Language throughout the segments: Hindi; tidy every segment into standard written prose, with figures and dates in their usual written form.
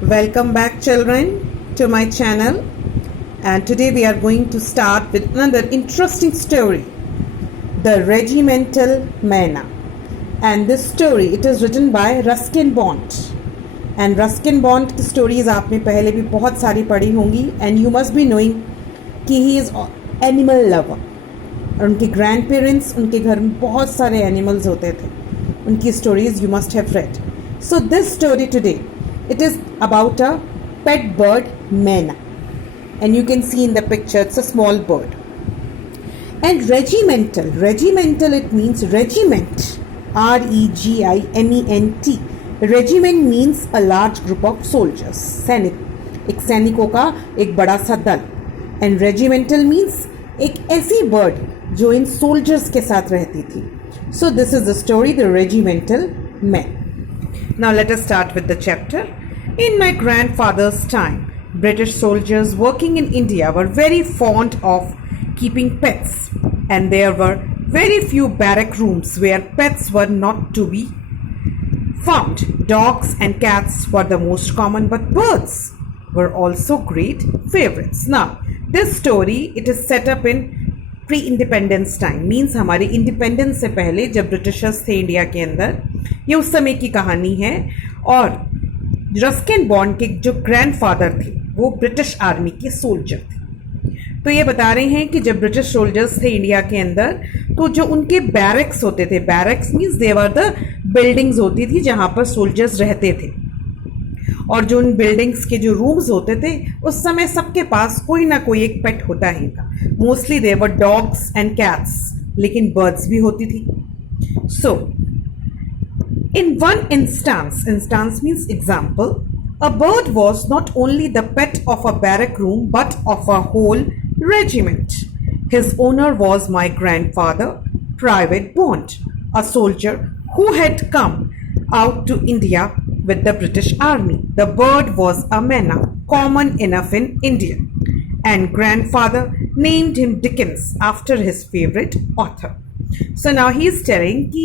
Welcome back, children, to my channel. And today we are going to start with another interesting story, The Regimental Mena. And this story, it is written by Ruskin Bond. And Ruskin Bond की stories आपने पहले भी बहुत सारी पढ़ी होंगी. And you must be knowing कि he is animal lover. और उनके grandparents, उनके घर में बहुत सारे animals होते थे. उनकी stories you must have read. So this story today, it is about a pet bird, Mena. And you can see in the picture, it's a small bird. And regimental, it means regiment. R-E-G-I-M-E-N-T. Regiment means a large group of soldiers. सैनिक, एक सैनिकों का एक बड़ा सा दल. And regimental means एक ऐसी bird जो इन soldiers के साथ रहती थी. So this is the story, The Regimental Men. Now let us start with the chapter. In my grandfather's time, British soldiers working in India were very fond of keeping pets, and there were very few barrack rooms where pets were not to be found. Dogs and cats were the most common, but birds were also great favorites. Now, this story, it is set up in pre-independence time, means हमारे इंडिपेंडेंस से पहले जब ब्रिटिशर्स थे इंडिया के अंदर. ये उस समय की कहानी है. और रस्किन बॉन्ड के जो ग्रैंडफादर थे वो ब्रिटिश आर्मी के सोल्जर थे. तो ये बता रहे हैं कि जब ब्रिटिश सोल्जर्स थे इंडिया के अंदर, तो जो उनके बैरक्स होते थे, barracks means there the buildings होती थी जहाँ पर सोल्जर्स रहते थे. और जो उन बिल्डिंग्स के जो रूम्स होते थे, उस समय सबके पास कोई ना कोई एक पेट होता ही था. Mostly there were dogs and cats, लेकिन बर्ड्स भी होती थी. So in one instance means example, a bird was not only the pet of a barrack room but of a whole regiment. His owner was my grandfather, Private Bond, a soldier who had come out to India with the British Army. The bird was a Mena, common enough in India, and grandfather named him Dickens after his favorite author. So now he is telling कि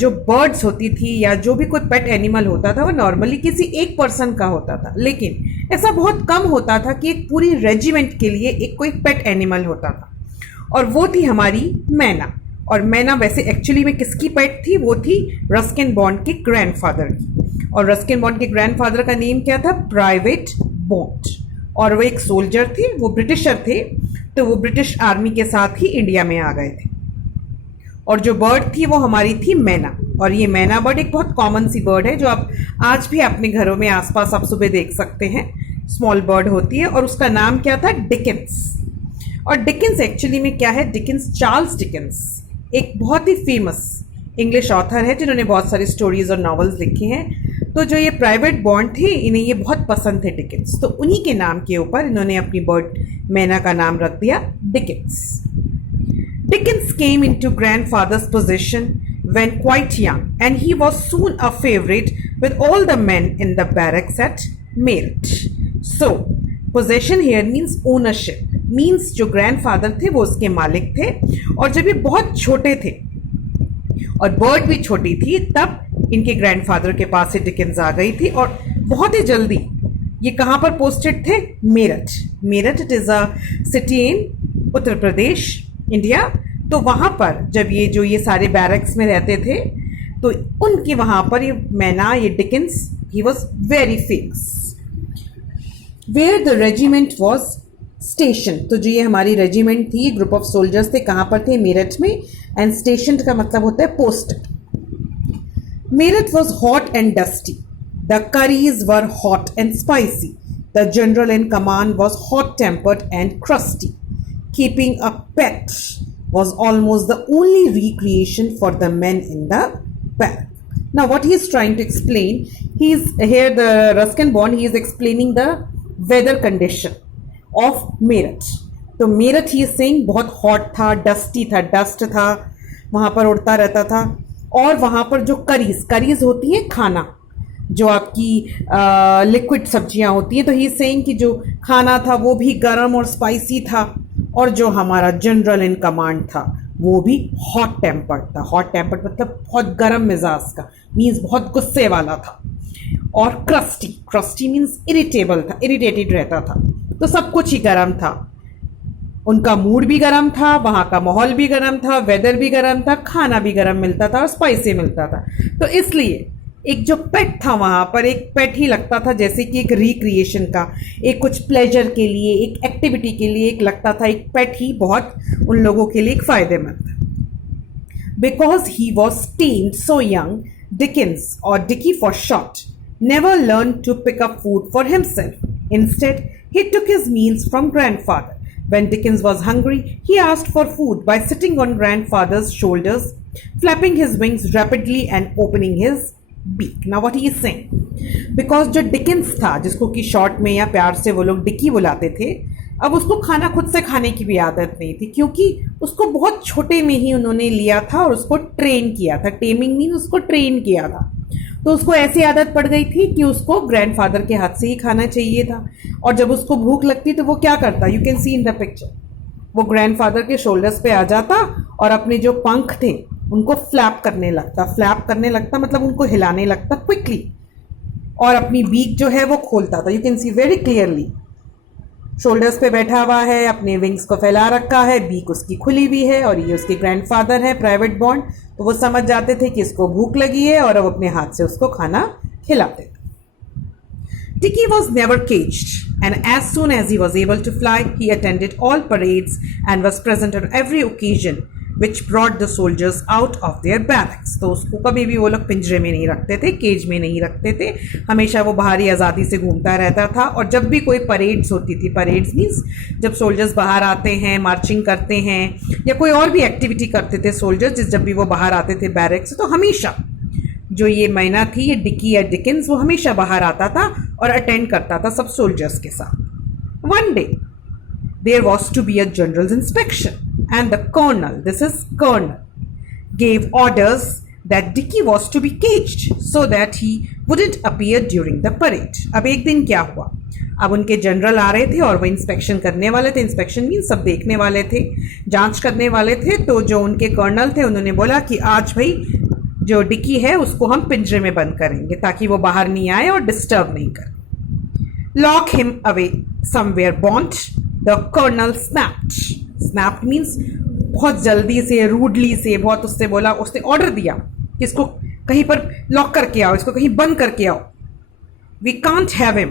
जो birds होती थी या जो भी कोई pet animal होता था वो normally किसी एक person का होता था, लेकिन ऐसा बहुत कम होता था कि एक पूरी regiment के लिए एक कोई pet animal होता था. और वो थी हमारी मैना. और मैना वैसे एक्चुअली में किसकी पेट थी? वो थी रस्किन बॉन्ड के ग्रैंडफादर की. और रस्किन बॉन्ड के ग्रैंडफादर का नेम क्या था? Private bond. और वो एक सोल्जर थे, वो ब्रिटिशर थे, तो वो ब्रिटिश आर्मी के साथ ही इंडिया में आ गए थे. और जो बर्ड थी वो हमारी थी मैना. और ये मैना बर्ड एक बहुत कॉमन सी बर्ड है जो आप आज भी अपने घरों में आसपास आप सुबह देख सकते हैं. स्मॉल बर्ड होती है. और उसका नाम क्या था? डिकेंस. और डिकेंस एक्चुअली में क्या है? डिकेंस, चार्ल्स डिकेंस एक बहुत ही फेमस इंग्लिश ऑथर है जिन्होंने बहुत सारी स्टोरीज और नॉवेल्स लिखे हैं. तो जो ये प्राइवेट बॉन्ड थे, इन्हें ये बहुत पसंद थे डिकेंस, तो उन्हीं के नाम के ऊपर इन्होंने अपनी बर्ड मैना का नाम रख दिया Dickens. Dickens came into grandfather's possession when quite young, and he was soon a favorite with all the men in the barracks at Meerut. So, possession here means ownership, means जो grandfather थे वो उसके मालिक थे. और जब ये बहुत छोटे थे और बर्ड भी छोटी थी, तब इनके ग्रैंडफादर के पास से डिकेंस आ गई थी. और बहुत ही जल्दी ये कहाँ पर पोस्टेड थे? Meerut. Meerut, it is a city in Uttar Pradesh, India. तो वहाँ पर जब ये सारे बैरक्स में रहते थे, तो उनके वहाँ पर ये मैना, ये Dickens, he was very famous. Where the regiment was station, तो जो ये हमारी रेजिमेंट थी, ग्रुप ऑफ सोल्जर्स थे, कहाँ पर थे? मेरठ में. एंड स्टेशन का मतलब होता है posted. Meerut was hot and dusty. The curries were hot and spicy. The general in command was hot tempered and crusty. Keeping a pet was almost the only recreation for the men in the barrack. Now, what he is trying to explain, the Ruskin Bond, he is explaining the weather condition of Meerut. तो मेरठ ही saying बहुत hot था, dusty था, dust था, वहाँ पर उड़ता रहता था. और वहाँ पर जो करीज होती है खाना, जो आपकी लिक्विड सब्जियाँ होती हैं, तो ही सेइंग कि जो खाना था वो भी गर्म और स्पाइसी था. और जो हमारा जनरल इन कमांड था वो भी हॉट टेम्पर्ड था. हॉट टेम्पर्ड मतलब बहुत गर्म मिजाज का, मीन्स बहुत गुस्से वाला था. और क्रस्टी, क्रस्टी मीन्स इरिटेबल था, इरिटेटेड रहता था। तो सब कुछ ही गर्म था, उनका मूड भी गर्म था, वहाँ का माहौल भी गर्म था, वेदर भी गर्म था, खाना भी गर्म मिलता था और स्पाइसी मिलता था। तो इसलिए एक जो पेट था वहाँ पर, एक पेट ही लगता था जैसे कि एक रिक्रिएशन का, एक कुछ प्लेजर के लिए, एक एक्टिविटी के लिए एक लगता था, एक पेट ही बहुत उन लोगों के लिए एक फायदेमंद था। Because he was tamed so young, Dickens, or Dickie for short, never learned to pick up food for himself. Instead, he took his meals from grandfather. When Dickens was hungry, he asked for food by sitting on grandfather's shoulders, flapping his wings rapidly and opening his beak. Now what he is saying? Because जो Dickens था, जिसको कि शॉर्ट में या प्यार से वो लोग डिकी बुलाते थे, अब उसको खाना खुद से खाने की भी आदत नहीं थी, क्योंकि उसको बहुत छोटे में ही उन्होंने लिया था और उसको ट्रेन किया था। टेमिंग मीन उसको ट्रेन किया था। तो उसको ऐसी आदत पड़ गई थी कि उसको ग्रैंडफादर के हाथ से ही खाना चाहिए था। और जब उसको भूख लगती तो वो क्या करता, you can see in the picture, वो ग्रैंडफादर के शोल्डर्स पे आ जाता और अपने जो पंख थे उनको फ्लैप करने लगता। फ्लैप करने लगता मतलब उनको हिलाने लगता क्विकली, और अपनी बीक जो है वो खोलता था। You can see very clearly, shoulders पे बैठा हुआ है, अपने विंग्स को फैला रखा है, बीक उसकी खुली हुई है, और ये उसके ग्रैंडफादर है, प्राइवेट बॉन्ड। तो वो समझ जाते थे कि इसको भूख लगी है और अब अपने हाथ से उसको खाना खिलाते थे। Dickie was never caged, and as soon as he was able to fly, he attended all parades and was present on every occasion which brought the soldiers out of their barracks. तो उसको कभी भी वो लोग पिंजरे में नहीं रखते थे, केज में नहीं रखते थे, हमेशा वो बाहर ही आज़ादी से घूमता रहता था। और जब भी कोई परेड्स होती थी, परेड्स मीन्स जब सोल्जर्स बाहर आते हैं, मार्चिंग करते हैं या कोई और भी एक्टिविटी करते थे सोल्जर्स, जब भी वो बाहर आते थे बैरक से, तो हमेशा जो ये महीना थी, ये डिकी या डिकिंस, वो हमेशा बाहर आता था और अटेंड करता था सब सोल्जर्स के साथ। One day there was to be a general's inspection, and the colonel, this is colonel, gave orders that Dickie was to be caged so that he wouldn't appear during the parade. अब एक दिन क्या हुआ, अब उनके जनरल आ रहे थे और वो इंस्पेक्शन करने वाले थे। इंस्पेक्शन मीन सब देखने वाले थे, जांच करने वाले थे। तो जो उनके कर्नल थे उन्होंने बोला कि आज भाई जो डिकी है उसको हम पिंजरे में बंद करेंगे ताकि वो बाहर नहीं आए और डिस्टर्ब नहीं करे। Lock him away somewhere Bond. The colonel snapped. Snapped means बहुत जल्दी से, रूडली से, बहुत उससे बोला, उसने ऑर्डर दिया कि इसको कहीं पर लॉक करके आओ, इसको कहीं बंद करके आओ। We can't have him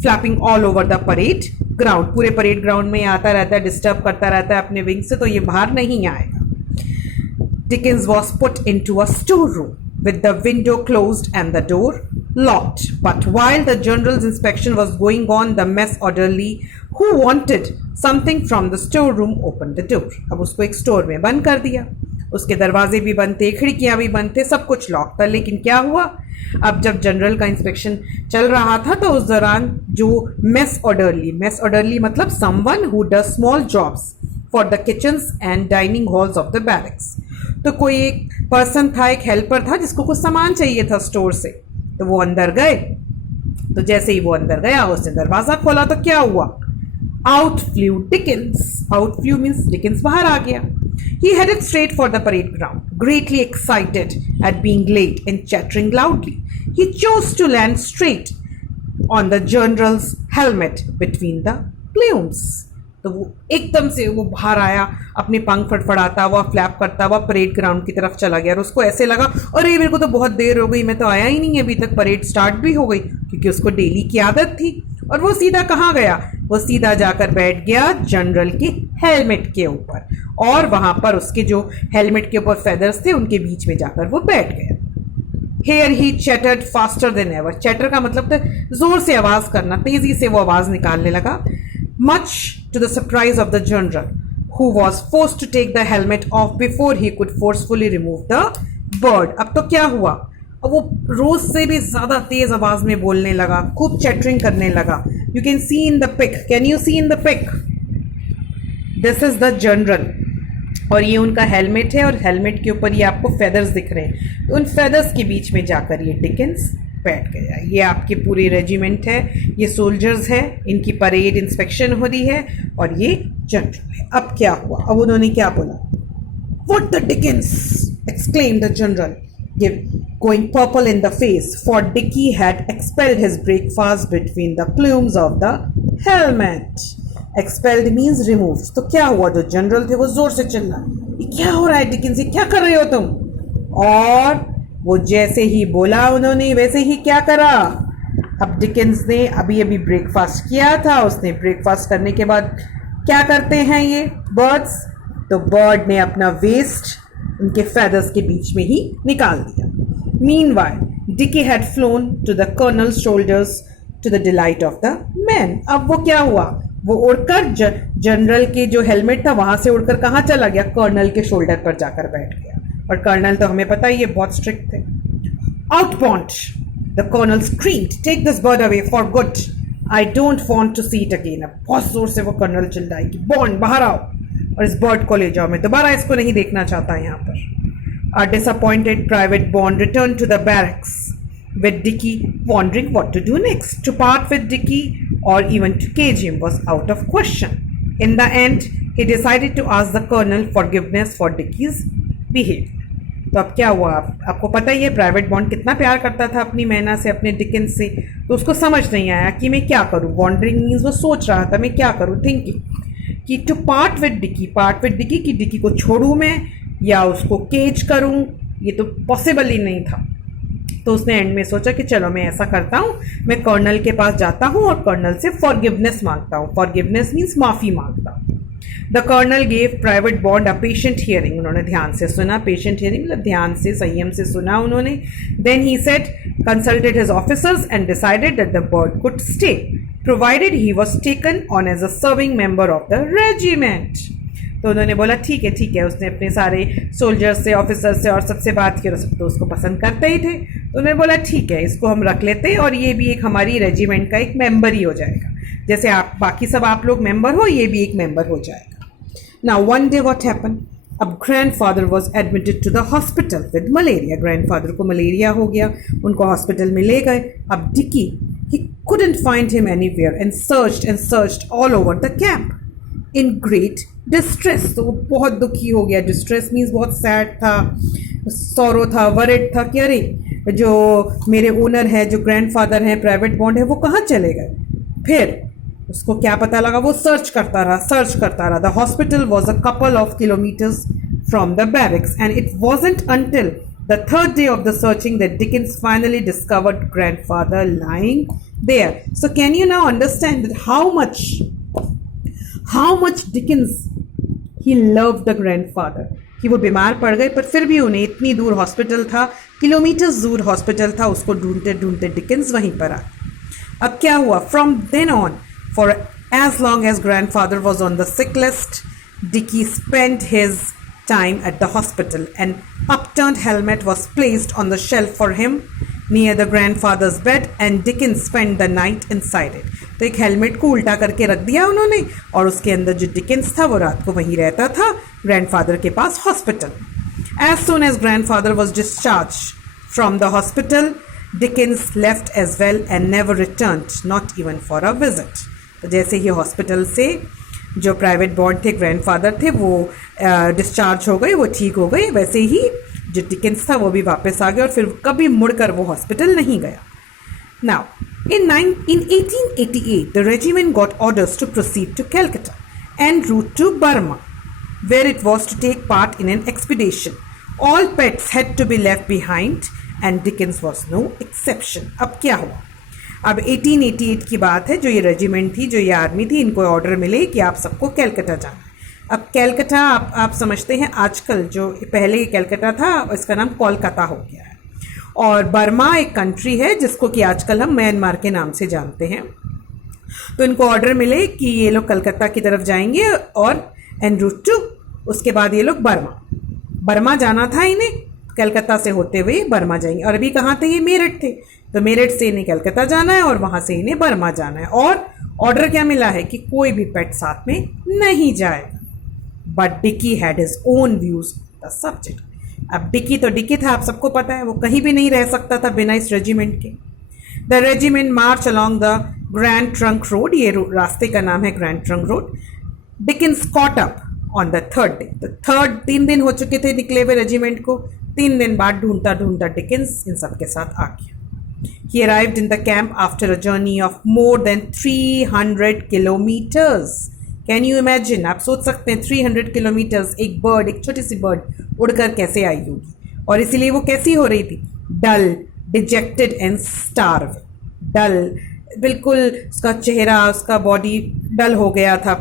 flapping all over the parade ground. पूरे परेड ग्राउंड में आता रहता है, डिस्टर्ब करता रहता है अपने विंग से, तो ये बाहर नहीं आएगा। Dickens was put into a storeroom with the window closed and the door locked. But while the general's inspection was going on, the mess orderly who wanted something from the storeroom opened the door. अब उसको एक स्टोर में बंद कर दिया, उसके दरवाजे भी बंद थे, खिड़कियां भी बंद थे, सब कुछ लॉक था। लेकिन क्या हुआ, अब जब जनरल का इंस्पेक्शन चल रहा था तो उस दौरान जो मेस ऑर्डरली मतलब someone who does small jobs for the kitchens and dining halls of the barracks. तो कोई एक पर्सन था, एक हेल्पर था जिसको कुछ सामान चाहिए था स्टोर से, तो वो अंदर गए। तो जैसे ही वो अंदर गया, उसने दरवाजा खोला तो क्या हुआ, out flu Dickens. Out flu means Dickens बाहर आ गया। He headed straight for the parade ground, greatly excited at being late and chattering loudly. He chose to land straight on the general's helmet between the plumes. तो वो एकदम से वो बाहर आया, अपने पंख फड़फड़ाता हुआ, फ्लैप करता हुआ परेड ग्राउंड की तरफ चला गया। और उसको ऐसे लगा, अरे मेरे को तो बहुत देर हो गई, मैं तो आया ही नहीं अभी तक, परेड स्टार्ट भी हो गई, क्योंकि उसको डेली की आदत थी। और वो सीधा कहाँ गया, वो सीधा जाकर बैठ गया जनरल के हेलमेट के ऊपर, और वहां पर उसके जो हेलमेट के ऊपर फेदर्स थे उनके बीच में जाकर वो बैठ गया। Here he chattered faster than ever. Chatter का मतलब था जोर से आवाज करना, तेजी से वो आवाज निकालने लगा। Much to the surprise of the general, who was forced to take the helmet off before he could forcefully remove the bird. अब तो क्या हुआ, अब वो रोज से भी ज्यादा तेज आवाज में बोलने लगा, खूब चैटरिंग करने लगा। You can see in the pic. Can you see in the pic? This is the general. और ये उनका हेलमेट है, और हेलमेट के ऊपर ये आपको फेदर्स दिख रहे हैं। तो उन फेदर्स के बीच में जाकर ये डिकिंस बैठ गया। ये आपके पूरे रेजिमेंट है, ये सोल्जर्स है, इनकी परेड इंस्पेक्शन हो रही है, और ये जनरल है। अब क्या हुआ, अब उन्होंने क्या बोला, What the Dickens! exclaimed the general, going purple in the face, for Dicky had expelled his breakfast between the plumes of the helmet. Expelled means removed. तो क्या हुआ, जो जनरल थे वो जोर से चिल्ला, ये क्या हो रहा है डिकिंस, ये क्या कर रहे हो तुम? और वो जैसे ही बोला उन्होंने वैसे ही क्या करा। अब डिकिंस ने अभी अभी ब्रेकफास्ट किया था, उसने ब्रेकफास्ट करने के बाद क्या करते हैं ये बर्ड्स, तो बर्ड ने अपना वेस्ट उनके फेदर्स के बीच में ही निकाल दिया। Meanwhile Dicky had flown to the colonel's shoulders to the delight of the man. अब वो क्या हुआ, वो उड़कर जनरल के जो हेलमेट था वहां से उड़कर कहाँ चला गया, कर्नल के शोल्डर पर जाकर बैठ गया। और कर्नल तो हमें पता ही है बहुत स्ट्रिक्ट थे। Out Bond the colonel screamed, take this bird away for good, I don't want to see it again. अब बहुत जोर से वो कर्नल चिल्लाए कि बॉन्ड बाहर आओ और इस बर्ड को ले जाओ, मैं दोबारा इसको नहीं देखना चाहता यहाँ पर। A disappointed private Bond returned to the barracks with Dicky wondering what to do next. To part with Dicky or even to cage him was out of question. In the end, he decided to ask the colonel forgiveness for Dicky's behavior. तो अब क्या हुआ, आपको पता ही है प्राइवेट बॉन्ड कितना प्यार करता था अपनी मैना से, अपने डिकिंस से। तो उसको समझ नहीं आया कि मैं क्या करूं। वॉन्डरिंग मीन्स वो सोच रहा था मैं क्या करूं, थिंकिंग कि टू पार्ट विद डिकी कि डिकी को छोड़ूं मैं या उसको केज करूं, ये तो पॉसिबल ही नहीं था। तो उसने एंड में सोचा कि चलो मैं ऐसा करता हूँ, मैं कर्नल के पास जाता हूँ और कर्नल से फॉरगिवनेस मांगता हूँ। फॉरगिवनेस मीन्स माफ़ी मांगता हूँ। The colonel gave private Bond a patient hearing, उन्होंने ध्यान से सुना, पेशेंट हियरिंग मतलब ध्यान से संयम से सुना उन्होंने। Then he said consulted his officers and decided that the bird could stay provided he was taken on as a serving member of the regiment. तो उन्होंने बोला ठीक है, उसने अपने सारे सोल्जर्स से, ऑफिसर्स से और सबसे बात की और सब तो उसको पसंद करते ही थे। तो उन्होंने बोला ठीक है, इसको हम रख लेते हैं और ये भी एक हमारी रेजिमेंट का एक मेंबर ही हो जाएगा, जैसे आप बाकी सब आप लोग मेंबर हो, ये भी एक मेंबर हो जाएगा। Now one day what happen, अब grandfather was admitted to the hospital with malaria. Grandfather को मलेरिया हो गया, उनको हॉस्पिटल में ले गए। अब Dicky he couldn't find him anywhere and searched all over the camp in great distress। तो वो बहुत दुखी हो गया। डिस्ट्रेस मीन्स बहुत सैड था, सौरो था, वरिड था कि अरे जो मेरे ओनर है, जो ग्रैंडफादर हैं, प्राइवेट बॉन्ड है, वो कहाँ चले गए। फिर उसको क्या पता लगा, वो सर्च करता रहा। The hospital was a couple of kilometres from the barracks and it wasn't until the third day of the searching that Dickens finally discovered grandfather lying there. So can you now understand that how much Dickens he loved the grandfather, कि वो बीमार पड़ गए पर फिर भी उन्हें इतनी दूर हॉस्पिटल था, किलोमीटर्स दूर हॉस्पिटल था, उसको ढूंढते ढूंढते डिकिंस वहीं पर आ। अब क्या हुआ, from then on for as long as grandfather was on the sick list, Dicky spent his time at the hospital. An upturned helmet was placed on the shelf for him near the grandfather's bed and Dickens spent the night inside it. तो एक हेलमेट को उल्टा करके रख दिया उन्होंने और उसके अंदर जो डिकिंस था वो रात को वहीं रहता था ग्रैंडफादर के पास hospital. As soon as grandfather was discharged from the hospital, Dickens left as well and never returned, not even for a visit. तो जैसे ही हॉस्पिटल से जो प्राइवेट बॉन्ड थे, ग्रैंडफादर थे, वो डिस्चार्ज हो गए, वो ठीक हो गए, वैसे ही जो डिकिंस था वो भी वापस आ गया और फिर कभी मुड़कर वो हॉस्पिटल नहीं गया। Now in 1888 the regiment got orders to proceed to Calcutta en route to Burma where it was to take part in an expedition. All pets had to be left behind and Dickens was no exception. अब क्या हुआ, अब 1888 की बात है, जो ये रेजिमेंट थी, जो ये आर्मी थी, इनको ऑर्डर मिले कि आप सबको कैलकाटा जाना है। अब कैलकाटा आप समझते हैं आजकल, जो पहले कैलकाटा था इसका नाम कोलकाता हो गया है। और बर्मा एक कंट्री है जिसको कि आजकल हम म्यांमार के नाम से जानते हैं। तो इनको ऑर्डर मिले कि ये लोग कलकत्ता की तरफ जाएंगे और एन रूट टू, उसके बाद ये लोग बर्मा जाना था इन्हें, कलकत्ता से होते हुए बर्मा जाएंगे। और अभी कहाँ थे, ये मेरठ थे, तो मेरठ से इन्हें कलकत्ता जाना है और वहाँ से इन्हें बर्मा जाना है। और ऑर्डर क्या मिला है कि कोई भी पेट साथ में नहीं जाएगा। But Dicky had his own views the subject. अब डिकी तो डिकी था, आप सबको पता है, वो कहीं भी नहीं रह सकता था बिना इस रेजिमेंट के। The regiment March along the grand trunk road, ये रास्ते का नाम है grand trunk road. Dickens caught up on the third day, तो 3 दिन हो चुके थे निकले हुए रेजिमेंट को। 3 दिन बाद ढूंढता ढूंढता डिकिंस इन सब के साथ आ गया. He arrived in the camp after a journey of more than 300 kilometers. Can you imagine? आप सोच सकते हैं 300 किलोमीटर्स एक बर्ड, एक छोटी सी बर्ड उड़कर कैसे आई होगी. और इसीलिए वो कैसी हो रही थी? डल, डिजेक्टेड एंड स्टार्व. डल, बिल्कुल उसका चेहरा, उसका बॉडी डल हो गया था.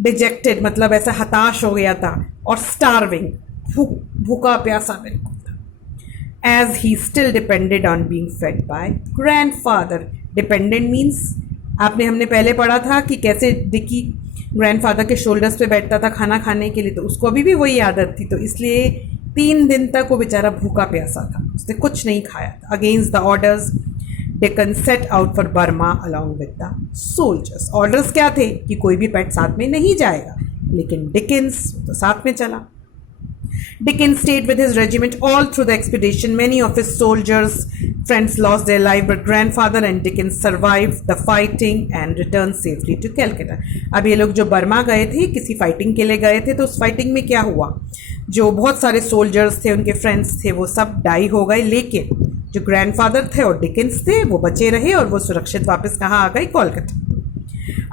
डिजेक्टेड मतलब ऐसा हताश हो गया था. और स्टार्विंग, भूखा प्यासा बिल्कुल. As he still depended on being fed by grandfather. Dependent means हमने पहले पढ़ा था कि कैसे डिकी ग्रैंडफादर के शोल्डर्स पे बैठता था खाना खाने के लिए, तो उसको अभी भी वही आदत थी. तो इसलिए 3 दिन तक वो बेचारा भूखा प्यासा था, उसने कुछ नहीं खाया था. Against the orders deacon set out for Burma along with the soldiers. Orders क्या थे कि कोई भी पेट साथ में नहीं जाएगा, लेकिन डिकिंस तो साथ में चला. Dickens stayed with his regiment all through the expedition. Many of his soldiers' friends lost their life, but grandfather and Dickens survived the fighting and returned safely to Calcutta. अब ये लोग जो बर्मा गए थे, किसी फाइटिंग के लिए गए थे, तो उस फाइटिंग में क्या हुआ? जो बहुत सारे सोल्जर्स थे, उनके फ्रेंड्स थे, वो सब डाई हो गए, लेकिन जो ग्रैंडफादर थे और डिकिंस थे वो बचे रहे और वो सुरक्षित वापस कहाँ आ गए? कोलकाता.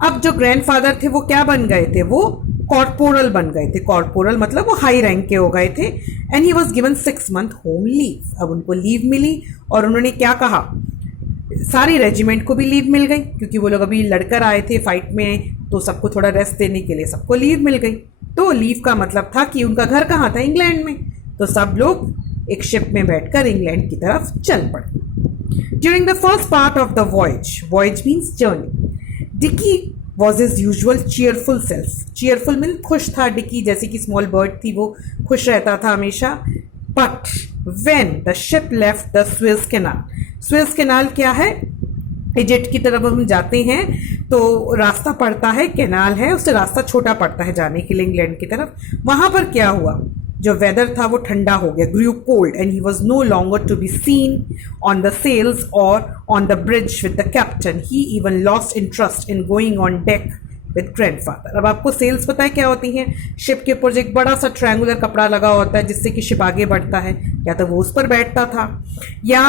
अब जो ग्रैंडफादर थे वो क्या बन गए थे? वो कॉर्पोरल बन गए थे. कॉर्पोरल मतलब वो हाई रैंक के हो गए थे. And he was given 6 month home leave. अब उनको लीव मिली और उन्होंने क्या कहा? सारी रेजिमेंट को भी लीव मिल गई, क्योंकि वो लोग अभी लड़कर आए थे फाइट में, तो सबको थोड़ा रेस्ट देने के लिए सबको लीव मिल गई. तो लीव का मतलब था कि उनका घर कहाँ था? इंग्लैंड में. तो सब लोग एक शिप में बैठकर इंग्लैंड की तरफ चल पड़े. During the first part of the voyage means journey, Dicky was his usual cheerful self. cheerful mean खुश था डिकी, जैसे कि स्मॉल बर्ड थी वो खुश रहता था हमेशा. But when the ship left the Suez Canal, Suez Canal क्या है? इजिप्ट की तरफ हम जाते हैं तो रास्ता पड़ता है, कैनाल है, उससे रास्ता छोटा पड़ता है जाने के लिए इंग्लैंड की तरफ. वहां पर क्या हुआ? जो वेदर था वो ठंडा हो गया, grew cold, and he was no longer to be seen on the sails or on the bridge with the captain. He even lost interest in going on deck with grandfather. अब आपको सेल्स पता है क्या होती हैं? शिप के ऊपर एक बड़ा सा ट्रायंगुलर कपड़ा लगा होता है जिससे कि शिप आगे बढ़ता है. या तो वो उस पर बैठता था, या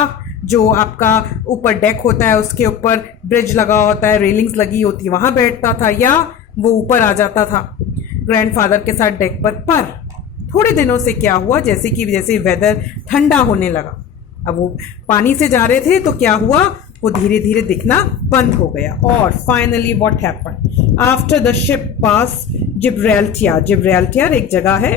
जो आपका ऊपर डेक होता है उसके ऊपर ब्रिज लगा होता है, रेलिंग्स लगी होती है, वहां बैठता था, या वो ऊपर आ जाता था ग्रैंडफादर के साथ डेक पर. थोड़े दिनों से क्या हुआ? जैसे वेदर ठंडा होने लगा, अब वो पानी से जा रहे थे तो क्या हुआ? वो धीरे धीरे दिखना बंद हो गया. और finally what happened? After the ship pass Gibraltar एक जगह है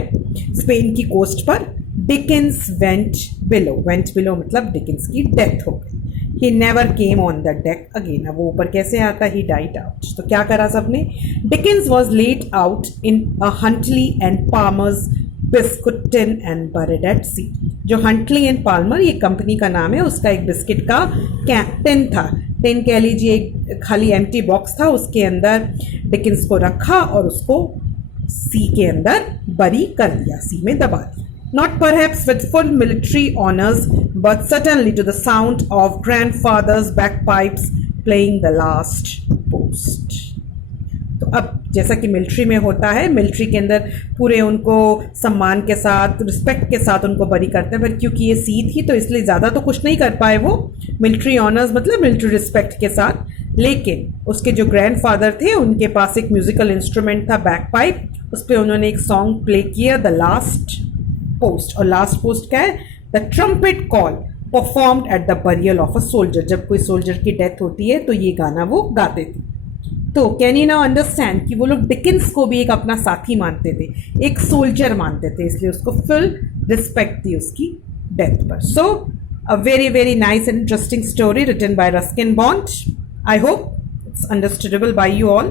स्पेन की कोस्ट पर. डिकिंस वेंट बिलो मतलब डिकिंस की डेथ हो गई. He never came on the deck again. अब वो ऊपर कैसे आता? He died out. तो क्या करा सबने? Dickens was let out in a Huntley and Palmers biscuit tin and buried at sea. जो हंटली एंड पाल्मर ये कंपनी का नाम है, उसका एक बिस्किट का टिन था. टिन कह लीजिए एक खाली एम्प्टी बॉक्स था, उसके अंदर डिकिंस को रखा और उसको सी के अंदर बरी कर दिया, सी में दबा दिया. Not perhaps with full military honors, but certainly to the sound of grandfather's bagpipes playing the last post. तो अब जैसा कि मिलिट्री में होता है, मिलिट्री के अंदर पूरे उनको सम्मान के साथ, रिस्पेक्ट के साथ उनको बरी करते हैं. पर क्योंकि ये सी थी तो इसलिए ज़्यादा तो कुछ नहीं कर पाए वो. मिलिट्री ऑनर्स मतलब मिलिट्री रिस्पेक्ट के साथ. लेकिन उसके जो ग्रैंडफादर थे उनके पास एक म्यूजिकल इंस्ट्रूमेंट था, बैकपाइप. उस पर उन्होंने एक सॉन्ग प्ले किया, द लास्ट पोस्ट. और लास्ट पोस्ट क्या है? The trumpet call performed at the burial of a soldier. जब कोई सोल्जर की डेथ होती है तो ये गाना वो गाते थे. तो कैन यू नाउ अंडरस्टैंड कि वो लोग डिकिंस को भी एक अपना साथी मानते थे, एक सोल्जर मानते थे, इसलिए उसको फुल रिस्पेक्ट थी उसकी डेथ पर. So a very very nice and interesting story written by Ruskin Bond. I hope it's understandable by you all.